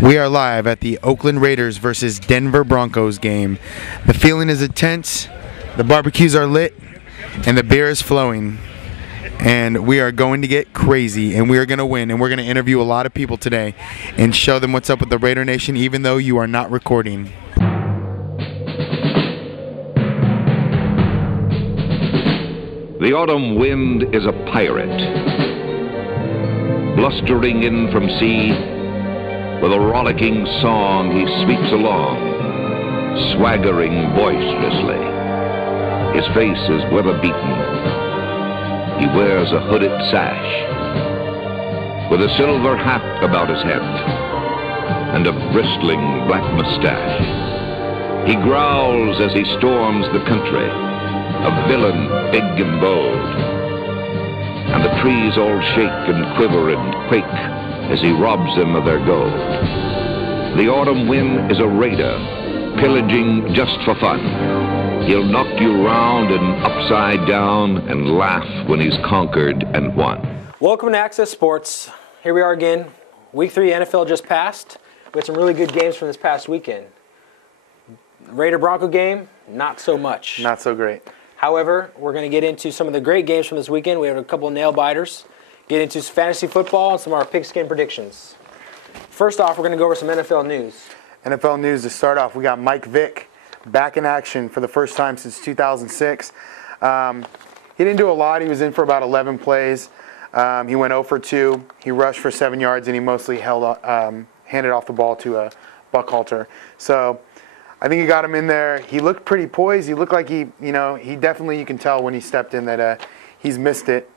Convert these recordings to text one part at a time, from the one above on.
We are live at the Oakland Raiders versus Denver Broncos game. The feeling is intense, the barbecues are lit, and the beer is flowing. And we are going to get crazy, and we are going to win, and we're going to interview a lot of people today and show them what's up with the Raider Nation, even though you are not recording. The autumn wind is a pirate, blustering in from sea. With a rollicking song he sweeps along, swaggering boisterously. His face is weather-beaten. He wears a hooded sash, with a silver hat about his head, and a bristling black mustache. He growls as he storms the country, a villain big and bold. And the trees all shake and quiver and quake as he robs them of their gold. The autumn wind is a raider, pillaging just for fun. He'll knock you round and upside down and laugh when he's conquered and won. Welcome to AccesSports. Here we are again. Week 3 NFL just passed. We had some really good games from this past weekend. Raider-Bronco game, not so much. Not so great. However, we're going to get into some of the great games from this weekend. We have a couple of nail-biters. Get into fantasy football and some of our pigskin predictions. First off, we're going to go over some NFL news. NFL news to start off. We got Mike Vick back in action for the first time since 2006. He didn't do a lot. He was in for about 11 plays. He went 0 for 2. He rushed for 7 yards, and he mostly handed off the ball to Buckhalter. So I think he got him in there. He looked pretty poised. He looked like he definitely, you can tell when he stepped in that he's missed it.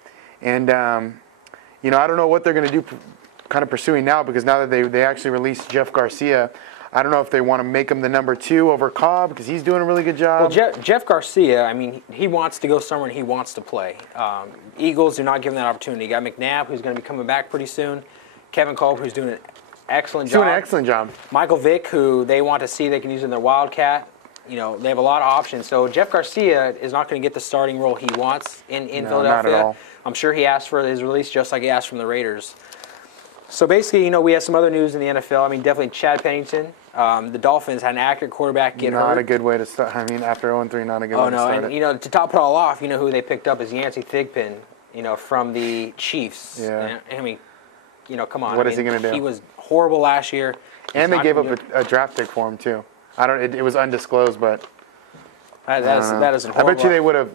And I don't know what they're going to do kind of pursuing now, because now that they actually released Jeff Garcia, I don't know if they want to make him the number 2 over Cobb, because he's doing a really good job. Well, Jeff Garcia, I mean, he wants to go somewhere and he wants to play. Eagles do not give him that opportunity. You got McNabb, who's going to be coming back pretty soon. Kevin Kolb, who's doing an excellent job. Doing an excellent job. Michael Vick, who they want to see they can use in their Wildcat. They have a lot of options. So Jeff Garcia is not going to get the starting role he wants in Philadelphia. Not at all. I'm sure he asked for his release just like he asked from the Raiders. So basically, we have some other news in the NFL. I mean, definitely Chad Pennington. The Dolphins had an accurate quarterback get hurt. Not a good way to start. I mean, after 0-3, not a good way to start. And to top it all off, who they picked up is Yancey Thigpen, from the Chiefs. Yeah. I mean, come on. What is he going to do? He was horrible last year. And they gave up a draft pick for him too. It was undisclosed, but that is horrible. I bet you they would have.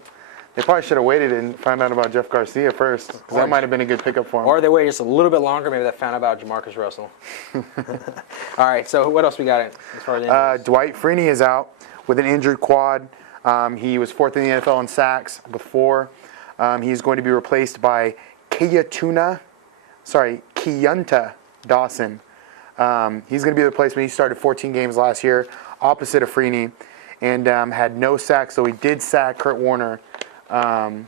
They probably should have waited and found out about Jeff Garcia first, because that might have been a good pickup for him. Or they waited just a little bit longer. Maybe they found out about Jamarcus Russell. All right, so what else we got as far as injuries? Dwight Freeney is out with an injured quad. He was 4th in the NFL in sacks before. He's going to be replaced by Keontae Dawson. He's going to be the replacement. He started 14 games last year, opposite of Freeney, and had no sacks. So he did sack Kurt Warner on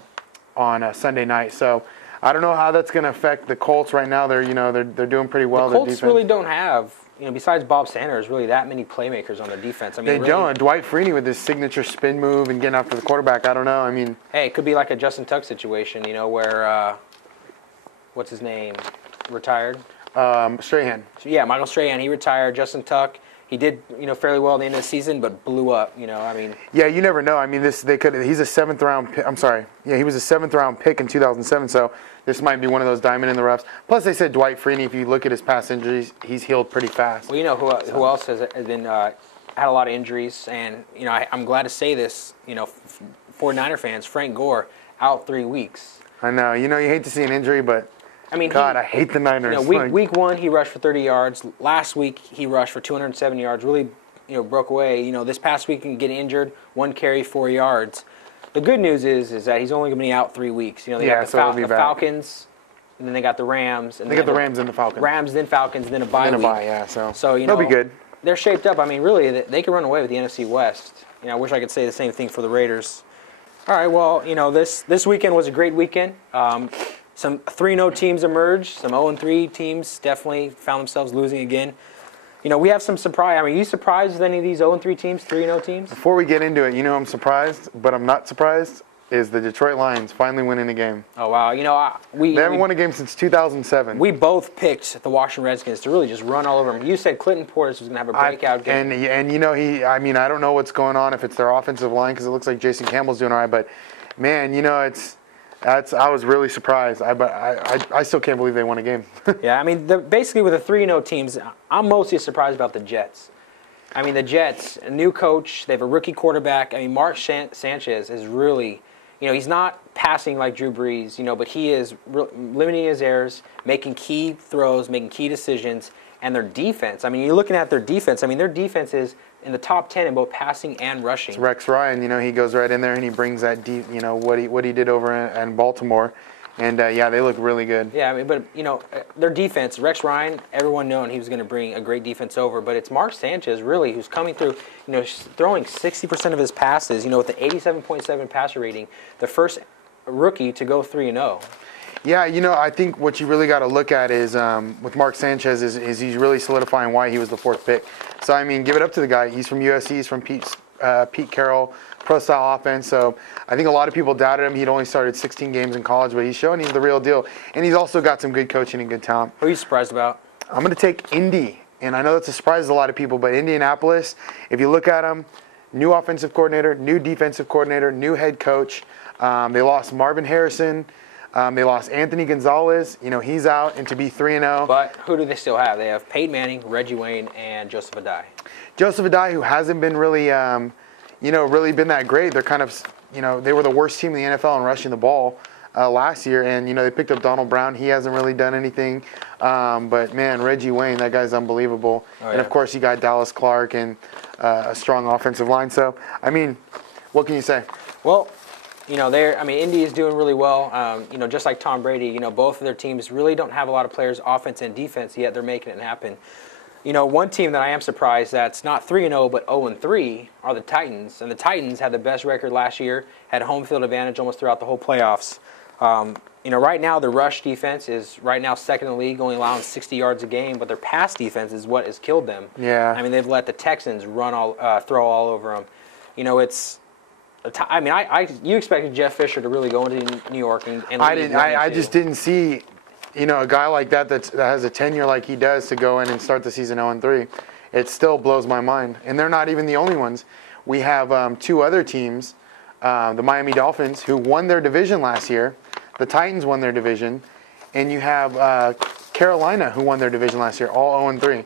a Sunday night. So I don't know how that's going to affect the Colts right now. They're doing pretty well. The Colts really don't have, besides Bob Sanders, really that many playmakers on their defense. I mean, they don't. Dwight Freeney with his signature spin move and getting after the quarterback. I don't know. I mean, hey, it could be like a Justin Tuck situation. Where what's his name retired. Strahan. Yeah, Michael Strahan. He retired. Justin Tuck. He did, fairly well at the end of the season, but blew up. I mean. Yeah, you never know. I mean, he's a 7th round pick. I'm sorry. Yeah, he was a 7th round pick in 2007. So this might be one of those diamond in the roughs. Plus, they said Dwight Freeney. If you look at his past injuries, he's healed pretty fast. Well, who else has been had a lot of injuries, and I'm glad to say this. 49er fans, Frank Gore out 3 weeks. I know. You hate to see an injury, but. I mean, I hate the Niners. Week 1 he rushed for 30 yards. Last week he rushed for 207 yards. Really, broke away. This past week he can get injured. 1 carry, 4 yards. The good news is that he's only going to be out 3 weeks. They got the Falcons, and then they got the Rams. And they got the Rams and the Falcons. Rams, then Falcons, then a bye week. Yeah. So they'll be good. They're shaped up. I mean, really, they can run away with the NFC West. I wish I could say the same thing for the Raiders. All right. Well, this weekend was a great weekend. Some 3-0 teams emerged. Some 0-3 teams definitely found themselves losing again. We have some surprise. I mean, are you surprised with any of these 0-3 teams, 3-0 teams? Before we get into it, I'm surprised, but I'm not surprised. is the Detroit Lions finally winning a game. Oh, wow. You know, They haven't won a game since 2007. We both picked the Washington Redskins to really just run all over them. You said Clinton Portis was going to have a breakout game. And you know, I mean, I don't know what's going on, if it's their offensive line, because it looks like Jason Campbell's doing all right. But, man, you know, I was really surprised. I still can't believe they won a game. Yeah, I mean, basically with the 3-0 teams, I'm mostly surprised about the Jets. I mean, the Jets, a new coach, they have a rookie quarterback. I mean, Mark Sanchez is really, you know, he's not passing like Drew Brees, you know, but he is limiting his errors, making key throws, making key decisions, and their defense. I mean, you're looking at their defense. I mean, their defense is in the top 10 in both passing and rushing. It's Rex Ryan, you know, he goes right in there and he brings that deep, you know, what he did over in Baltimore. And, yeah, they look really good. Yeah, I mean, but, you know, their defense, Rex Ryan, everyone known he was going to bring a great defense over. But it's Mark Sanchez, really, who's coming through, you know, throwing 60% of his passes, you know, with the 87.7 passer rating, the first rookie to go 3-0. Yeah, you know, I think what you really got to look at is, with Mark Sanchez, is he's really solidifying why he was the 4th pick. So, I mean, give it up to the guy. He's from USC. He's from Pete Carroll, pro-style offense. So I think a lot of people doubted him. He'd only started 16 games in college, but he's showing he's the real deal. And he's also got some good coaching and good talent. Who are you surprised about? I'm going to take Indy. And I know that's a surprise to a lot of people, but Indianapolis, if you look at them, new offensive coordinator, new defensive coordinator, new head coach. They lost Marvin Harrison. They lost Anthony Gonzalez. You know, he's out, and to be 3-0. But who do they still have? They have Peyton Manning, Reggie Wayne, and Joseph Adai. Joseph Adai, who hasn't been really, you know, really been that great. They're kind of, you know, they were the worst team in the NFL in rushing the ball last year. And, you know, they picked up Donald Brown. He hasn't really done anything. But, man, Reggie Wayne, that guy's unbelievable. Oh, yeah. And, of course, you got Dallas Clark and a strong offensive line. So, I mean, what can you say? Well, you know, Indy is doing really well. You know, just like Tom Brady, you know, both of their teams really don't have a lot of players, offense and defense, yet they're making it happen. You know, one team that I am surprised that's not 3-0 but 0-3 are the Titans. And the Titans had the best record last year, had home field advantage almost throughout the whole playoffs. You know, right now the rush defense is right now second in the league, only allowing 60 yards a game, but their pass defense is what has killed them. Yeah. I mean, they've let the Texans throw all over them. You know, you expected Jeff Fisher to really go into New York and I didn't. I just didn't see, you know, a guy like that has a tenure like he does to go in and start the season 0-3. It still blows my mind. And they're not even the only ones. We have 2 other teams, the Miami Dolphins, who won their division last year. The Titans won their division. And you have Carolina, who won their division last year, all 0-3.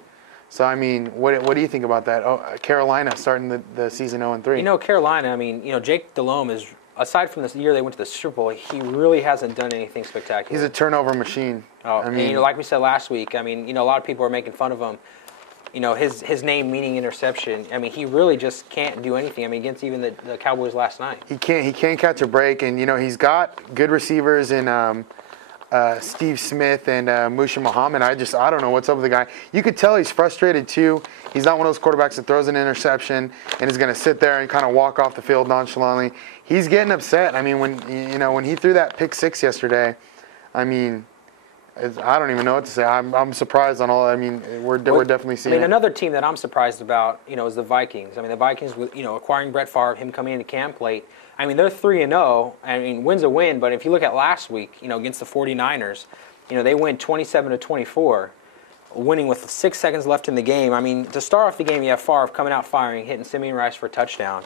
So, I mean, what do you think about that? Oh, Carolina starting the season 0-3. You know, Carolina, I mean, you know, Jake Delhomme is, aside from this year they went to the Super Bowl, he really hasn't done anything spectacular. He's a turnover machine. Oh, I mean, and, you know, like we said last week, I mean, you know, a lot of people are making fun of him. You know, his name meaning interception. I mean, he really just can't do anything. I mean, against even the Cowboys last night. He can't catch a break, and, you know, he's got good receivers in Steve Smith and Musha Muhammad. I don't know what's up with the guy. You could tell he's frustrated too. He's not one of those quarterbacks that throws an interception and is going to sit there and kind of walk off the field nonchalantly. He's getting upset. I mean, when he threw that pick 6 yesterday, I mean, I don't even know what to say. I'm surprised on all. I mean, we're definitely seeing. I mean, another team that I'm surprised about, you know, is the Vikings. I mean, the Vikings, with, you know, acquiring Brett Favre, him coming into camp late. I mean, they're 3-0. I mean, win's a win. But if you look at last week, you know, against the 49ers, you know, they win 27-24, winning with 6 seconds left in the game. I mean, to start off the game, you have Favre coming out firing, hitting Simeon Rice for a touchdown.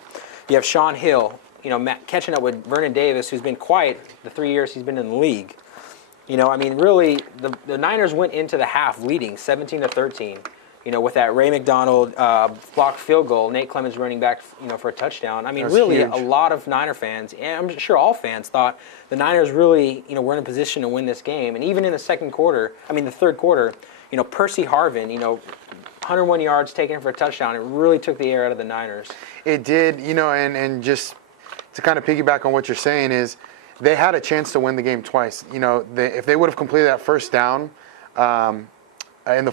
You have Sean Hill, you know, catching up with Vernon Davis, who's been quiet the 3 years he's been in the league. You know, I mean, really, the Niners went into the half leading 17-13. You know, with that Ray McDonald blocked field goal, Nate Clemens running back, you know, for a touchdown. I mean, really, huge. A lot of Niner fans, and I'm sure all fans, thought the Niners really, you know, were in a position to win this game. And even in the third quarter, you know, Percy Harvin, you know, 101 yards taken for a touchdown. It really took the air out of the Niners. It did, you know, and just to kind of piggyback on what you're saying is, they had a chance to win the game twice. You know, if they would have completed that first down in the